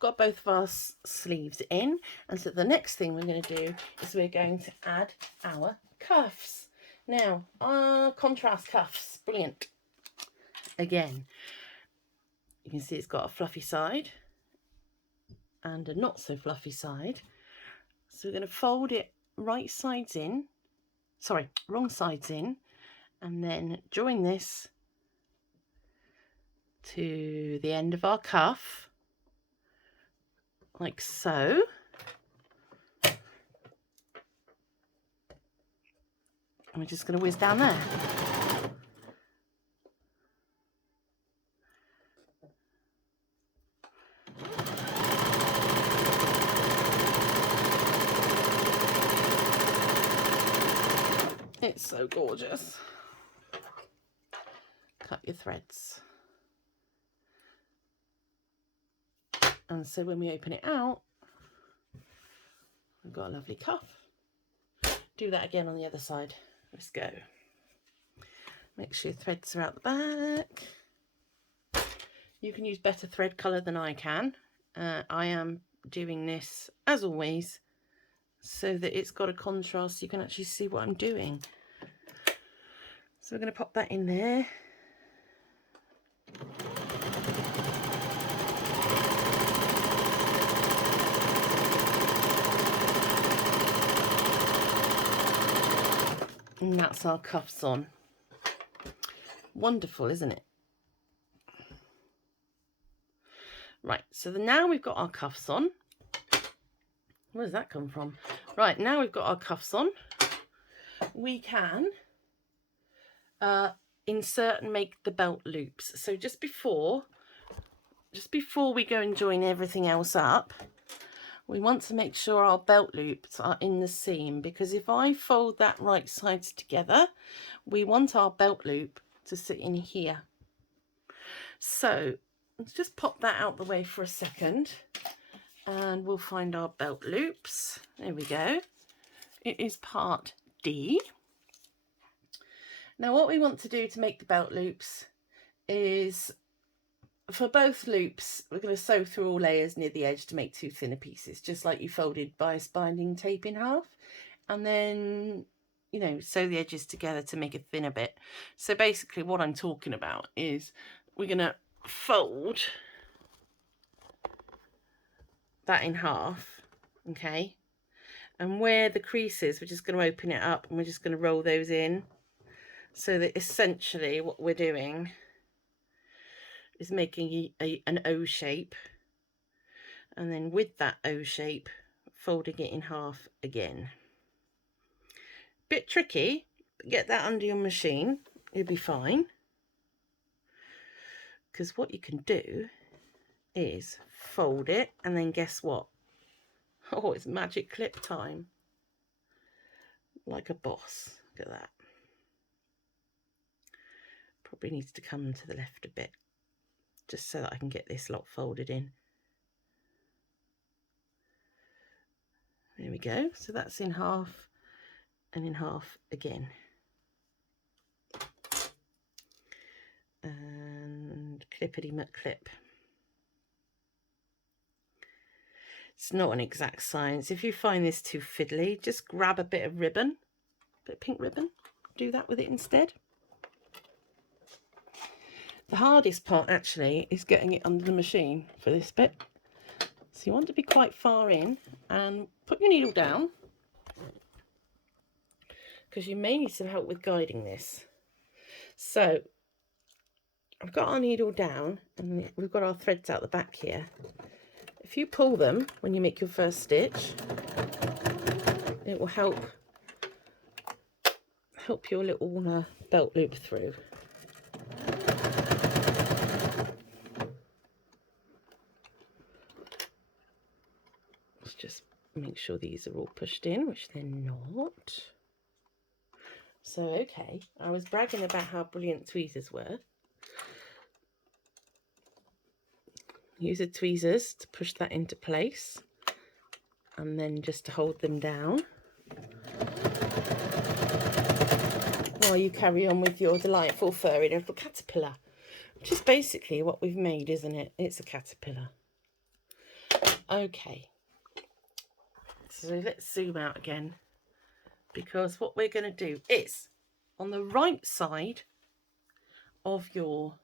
got both of our sleeves in, and so the next thing we're going to do is we're going to add our cuffs. Now, our contrast cuffs, brilliant. Again, you can see it's got a fluffy side and a not so fluffy side. So we're going to fold it wrong sides in, and then join this to the end of our cuff, like so. And we're just going to whiz down there. It's so gorgeous. Cut your threads. And so when we open it out, we've got a lovely cuff. Do that again on the other side. Let's go. Make sure your threads are out the back. You can use better thread colour than I can. I am doing this, as always, so that it's got a contrast so you can actually see what I'm doing. So we're going to pop that in there. And that's our cuffs on. Wonderful, isn't it? Right, so now we've got our cuffs on. Where does that come from? Right, now we've got our cuffs on. We can insert and make the belt loops. So just before we go and join everything else up, we want to make sure our belt loops are in the seam, because if I fold that right sides together, we want our belt loop to sit in here. So let's just pop that out the way for a second, and we'll find our belt loops. There we go. It is part D. Now what we want to do to make the belt loops is, for both loops, we're going to sew through all layers near the edge to make two thinner pieces, just like you folded bias binding tape in half, and then, you know, sew the edges together to make a thinner bit. So basically what I'm talking about is we're going to fold that in half, okay, and where the crease is, we're just going to open it up and we're just going to roll those in, so that essentially what we're doing is making an O shape, and then with that O shape folding it in half again. Bit tricky, but get that under your machine, you'll be fine, because what you can do is fold it and then guess what? Oh, it's magic clip time, like a boss. Look at that. Probably needs to come to the left a bit, just so that I can get this lot folded in. There we go. So that's in half and in half again. And clippity muck clip. It's not an exact science. If you find this too fiddly, just grab a bit of ribbon, a bit of pink ribbon, do that with it instead. The hardest part actually is getting it under the machine for this bit. So you want to be quite far in and put your needle down, because you may need some help with guiding this. So I've got our needle down and we've got our threads out the back here. If you pull them when you make your first stitch, it will help your little belt loop through. Let's just make sure these are all pushed in, which they're not. So, okay, I was bragging about how brilliant tweezers were. Use the tweezers to push that into place, and then just to hold them down while you carry on with your delightful furry little caterpillar, which is basically what we've made, isn't it? It's a caterpillar. Okay, so let's zoom out again, because what we're going to do is on the right side of your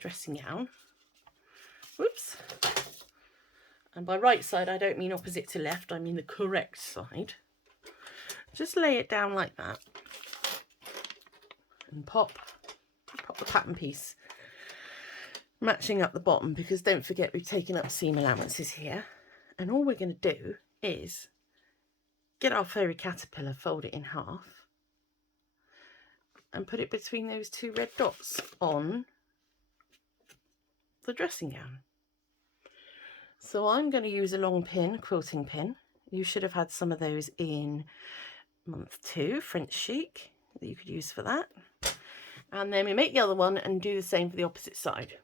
dressing gown, whoops, and by right side I don't mean opposite to left, I mean the correct side. Just lay it down like that and pop the pattern piece matching up the bottom, because don't forget we've taken up seam allowances here. And all we're going to do is get our fairy caterpillar, fold it in half and put it between those two red dots on the dressing gown. So I'm going to use a long pin, quilting pin. You should have had some of those in month 2, French chic, that you could use for that. And then we make the other one and do the same for the opposite side.